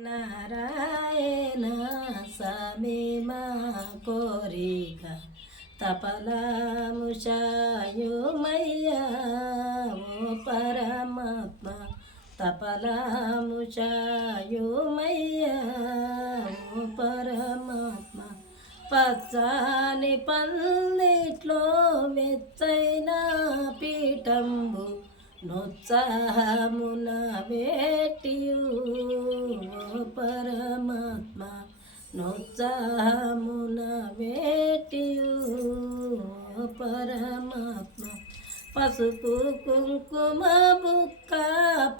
నారాయణ సమేమా కోరిక తపలాముషాయుమయ్యా ఓ పరమాత్మ తపలాముషాయుమయ్యా ఓ పరమాత్మ పచ్చాని పన్నిట్లో వెచ్చైన పీఠంబు నొత్సాహమున వేటియు ఓ పరమాత్మ నొత్సాహమున వేటియు ఓ పరమాత్మ పసుపు కుంకుమ బుక్క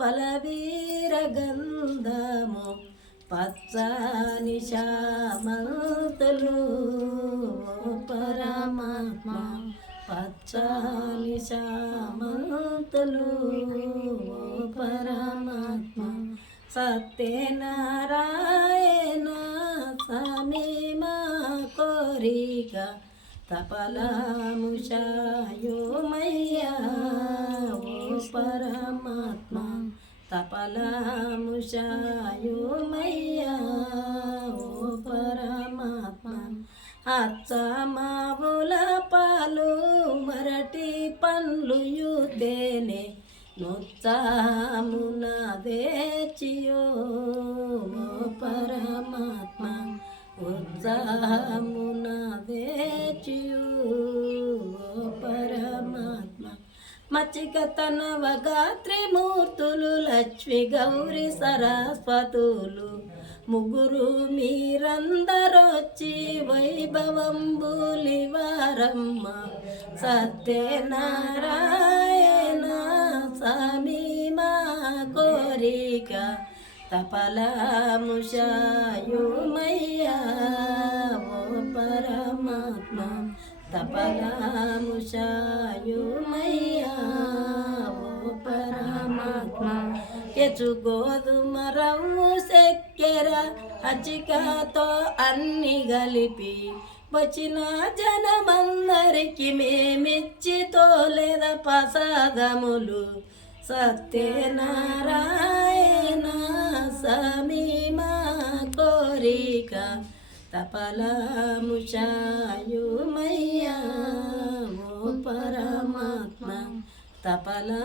పలవీర గంధము పచ్చని శ్యామంతులు ఓ పరమాత్మ పచ్చని శ్యామంతులు ఓ పరమాత్మ సత్యనారాయణ సమీమా కోరిక తపలాముషాయుమయ్యా ఓ పరమాత్మ తపలాముషాయుమయ్యా ఓ పరమాత్మ అచ్చమావుల పాలు మరటి పండ్లు యుతేనే నొత్సామున దేచియో ఓ పరమాత్మ ఉత్సాహమున దేచియో ఓ పరమాత్మ మచ్చిక తనవగా త్రిమూర్తులు లక్ష్మి గౌరి సరస్వతులు ముగ్గురు మీరందరొచ్చి వైభవంబులివారమ్మ సత్యనారాయణ సమీమా కోరిక తపలాముషాయుమయ్యా ఓ పరమాత్మ తపలాముషాయుమయ్యా ఓ పరమాత్మ గోధుమ రవ్వు చక్కెర అచికతో అన్ని కలిపి వచ్చిన జనమందరికి మేమిచ్చి తోలేద ప్రసాదములు సత్యనారాయణ సమీమా కోరిక తపలాముషాయుమయ్యా ఓ పరమాత్మ తపలాముషాయుమయ్యా